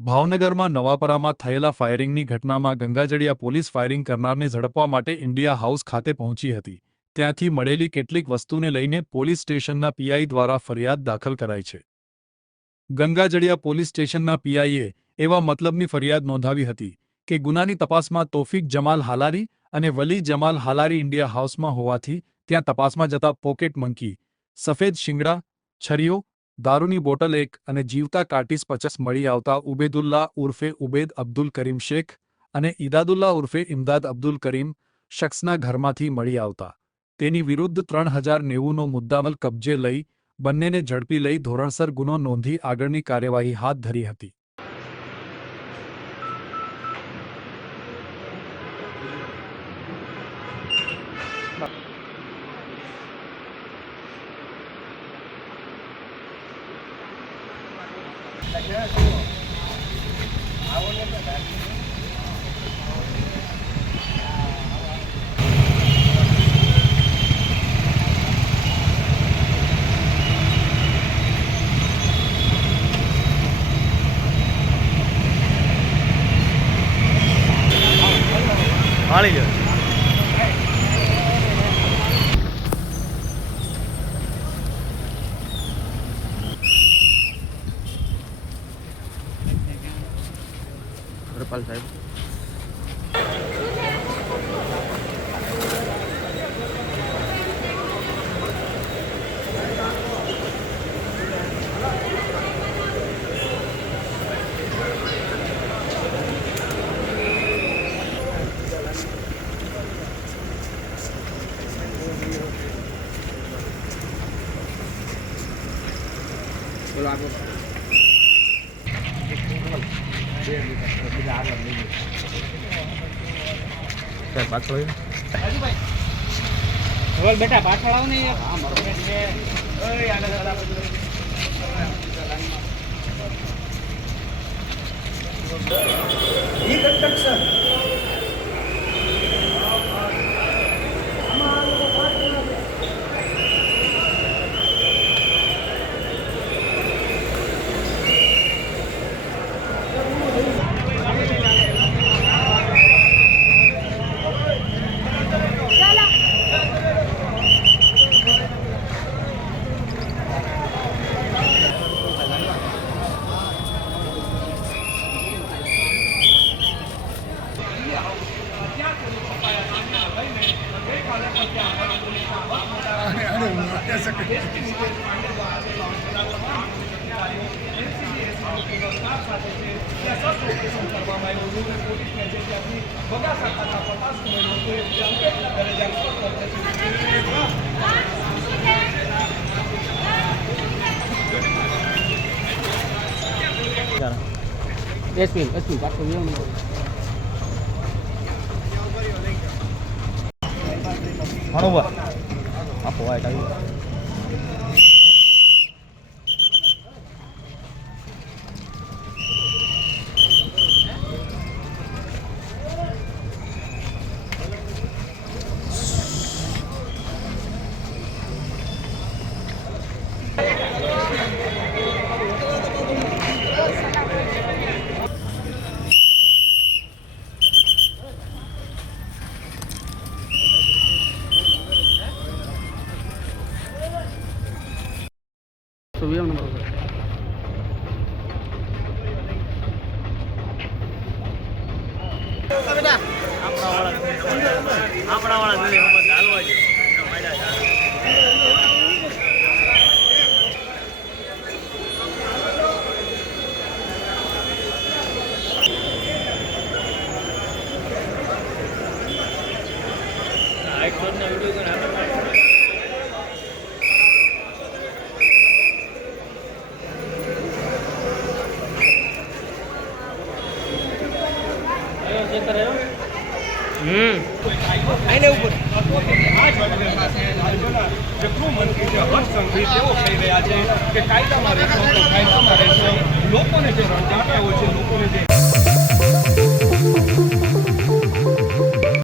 ભાવનગરમાં નવાપરામાં થયેલા ફાયરિંગની ઘટનામાં ગંગાજળિયા પોલીસ ફાયરિંગ કરનારને ઝડપવા માટે ઇન્ડિયા હાઉસ ખાતે પહોંચી હતી। ત્યાંથી મળેલી કેટલીક વસ્તુને લઈને પોલીસ સ્ટેશનના પીઆઈ દ્વારા ફરિયાદ દાખલ કરાઈ છે। ગંગાજળિયા પોલીસ સ્ટેશનના પીઆઈએ એવા મતલબની ફરિયાદ નોંધાવી હતી કે ગુનાની તપાસમાં તોફિક જમાલ હાલારી અને વલી જમાલ હાલારી ઇન્ડિયા હાઉસમાં હોવાથી ત્યાં તપાસમાં જતા પોકેટ મંકી, સફેદ શિંગડા, છરીઓ, દારૂની બોટલ 1 અને જીવતા કાર્ટીસ 50 મળી આવતા ઉબેદુલ્લા ઉર્ફે ઉબેદ અબ્દુલ કરીમ શેખ અને ઇદાદુલ્લા ઉર્ફે ઇમદાદ અબ્દુલ કરીમ શખ્સના ઘરમાંથી મળી આવતા તેની વિરુદ્ધ 3090નો મુદ્દામાલ કબજે લઈ બંનેને ઝડપી લઈ ધોરણસર ગુનો નોંધી આગળની કાર્યવાહી હાથ ધરી હતી। વાળી લો રૂપાલ સાહેબ बोलो आगे पाछળ બેટા પાછળ આવ ને એસપી પાછું ઘણું આપો વાઈટ આવી આપણા વાળા હાલવા જો આઈને ઉપર ગૃહમંત્રી છે હર્ષ સંઘવી તેઓ કહી રહ્યા છે કે કાયદામાં રહેશો તો કાયદામાં રહેશો, લોકોને જે રણજાટાઓ છે, લોકોને જે